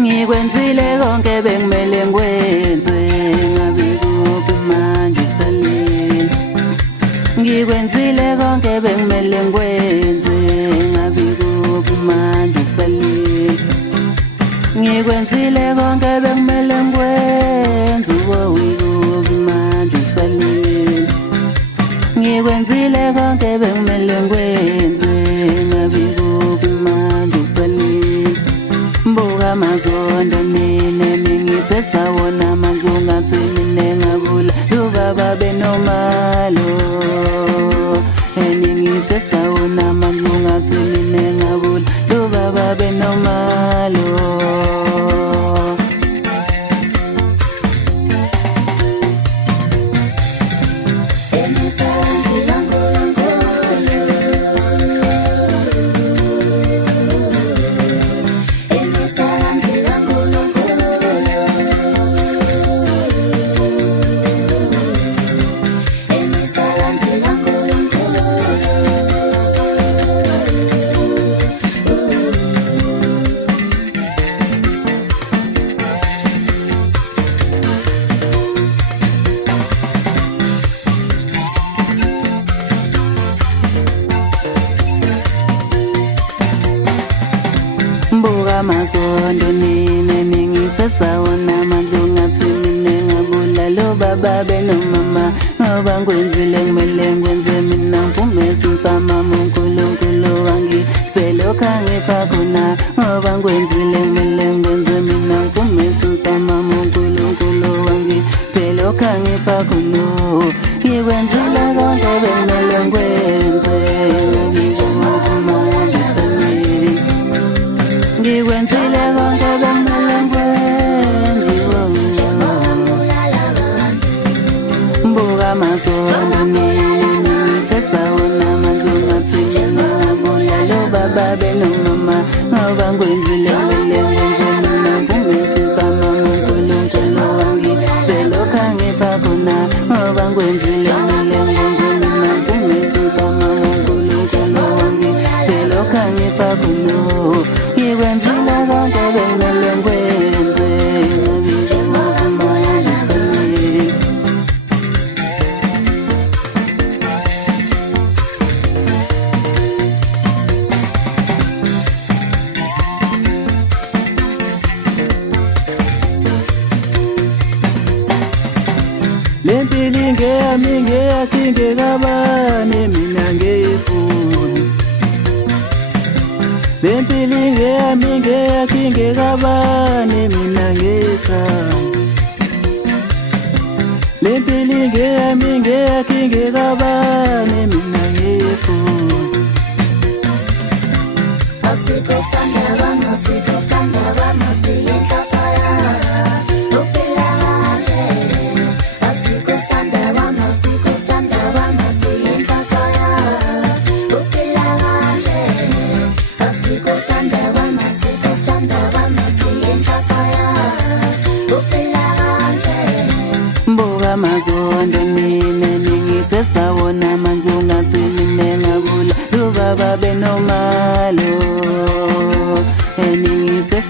Ngikwenzile konke bekumele ngikwenze ngabe kuphi manje usalile. Ngikwenzile konke bekumele ngikwenze ngabe kuphi manje usalile. Ngikwenzile konke bekumele ngikwenze kuphi manje usalile. Ngikwenzile konke bekumele ngikwenze ngabe kuphi manje usalile. Mbuka mazondo nine ningithe sawona malunga thimine ngabula lubaba benomalo. Ningithe sawona malunga thimine ngabula lubaba benomalo. Mbuka mazondo nine ningithe sawona malunga thimine ngabula lubaba benomama. Ngoba ngikwenzile kumele ngikwenze mina ngivumisa umsama uNkulunkulu wangiphe lokhu angipha khona. Ngoba ngikwenzile kumele ngikwenze mina ngivumisa umsama uNkulunkulu wangiphe lokhu angipha khona. Ngikwenzile konke bekumele ngikwenze ngikwenzile konke bekumele ngikwenze. Mbuka mazondo ningithe sawona malunga thimine ngabula lubaba benomama. Ngoba ngikwenzile kumele ngikwenze mina ngivumisa umsama uNkulunkulu wangiphe lokhu angipha khona. Ngoba ngikwenzile kumele ngikwenze mina ngivumisa umsama uNkulunkulu wangiphe lokhu angipha khona. Ngikwenzile konke bekumele ngikwenze ngabe kuphi manje usalile. Lempilo ingeyami ngeyakhe ngekabani mina ngeyifuna. Lempilo ingeyami ngeyakhe ngekabani mina ngiyithanda. Lempilo ingeyami ngeyakhe ngekabani mina ngiyifuna. Akusikuthanda kwami, akusikuthanda kwami, akusiyinhloso yami ukuphila kanje. Akusikuthanda kwami, akusikuthanda kwami, akusiyinhloso yami ukuphila kanje. Akusikuthanda kwami, akusikuthanda kwami, akusiyinhloso yami ukuphila kanje. Mbuka mazondo nine ningithe sawona malunga thimine ngabula lubaba benomalo. Ningithe